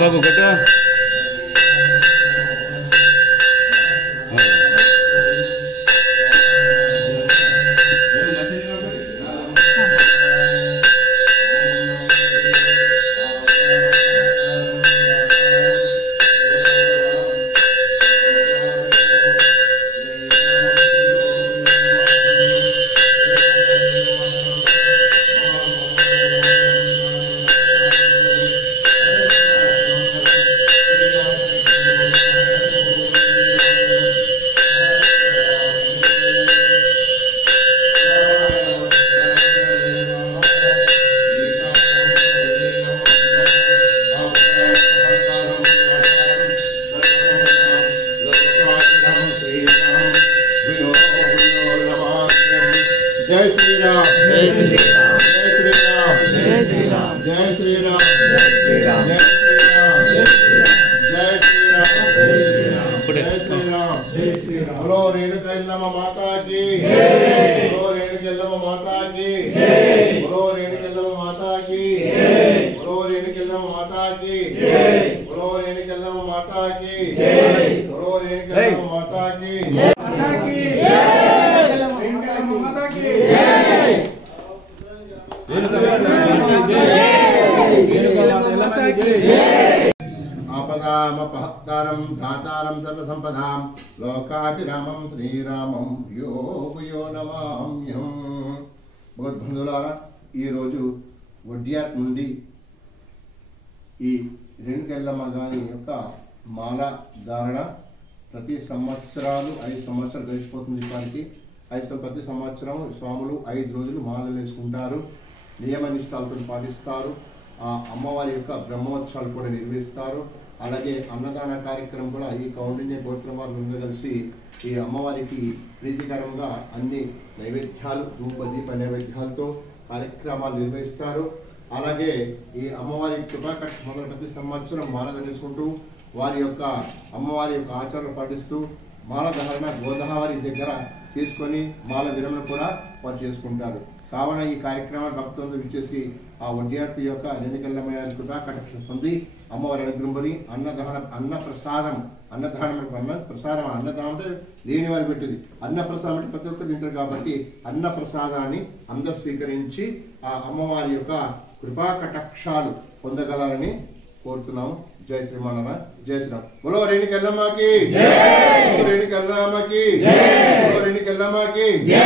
बाबू कटो जय श्री राम जय श्री राम जय श्री राम जय श्री राम जय श्री राम जय श्री राम जय श्री राम जय श्री राम जय श्री राम जय श्री राम बोलो रेणुका एल्लम्मा माता की जय बोलो रेणुका एल्लम्मा माता की जय बोलो रेणुका एल्लम्मा माता की जय बोलो रेणुका एल्लम्मा माता की जय बोलो रेणुका एल्लम्मा माता की जय बोलो रेणुका एल्लम्मा माता की आपदामपहत्तारं दातारं सर्वसंपदां लोकाभिरामं श्रीरामं यो नमाम्यहं। భగవద్బంధువులారా, ఈరోజు వడ్డియాట్ నుండి ఈ రేణుకెళ్ళమ్మ గారి యొక్క మాల ధారణ ప్రతి సంవత్సరాలు 5 సంవత్సరాలు గడిచిపోతుంది. ఇప్పటికి ప్రతి సంవత్సరం స్వాములు 5 రోజులు మాలలు వేసుకుంటారు, నియమ నిష్ఠాలతో పాటిస్తారు. ఆ అమ్మవారి యొక్క బ్రహ్మోత్సవాలు కూడా నిర్వహిస్తారు. అలాగే అన్నదాన కార్యక్రమం కూడా ఈ కౌండిన్య గోత్రం వారు కలిసి ఈ అమ్మవారికి ప్రీతికరంగా అన్ని నైవేద్యాలు ధూప దీప నైవేద్యాలతో కార్యక్రమాలు నిర్వహిస్తారు. అలాగే ఈ అమ్మవారి కృపాకక్ష ప్రతి సంవత్సరం మాల ధరించుకుంటూ వారి యొక్క అమ్మవారి యొక్క ఆచారాలు పాటిస్తూ మాల ధారణ గోదావరి దగ్గర తీసుకొని మాల విరమణ కూడా వారు చేసుకుంటారు. కావున ఈ కార్యక్రమాన్ని భక్తులందరూ విచ్చేసి ఆ వడ్డియాట్ యొక్క రేణుకెళ్ళమ్మ కృపాకక్ష పొంది అమ్మవారి అనుగ్రహం అన్న ప్రసాదం అన్నదానం ప్రసాదం అన్నదానం అంటే లేని వారు పెట్టింది, అన్న ప్రసాదం అంటే ప్రతి ఒక్కరు తింటారు కాబట్టి అన్న ప్రసాదాన్ని అందరూ స్వీకరించి ఆ అమ్మవారి యొక్క కృపాకటాక్షాలు పొందగలరని కోరుతున్నాము. జై శ్రీమానవ జై శ్రీరామ్. బోలో రేణుకెళ్ళమ్మకి జై, రేణుకెళ్ళమ్మకి జై, రేణుకెళ్ళమ్మకి జై.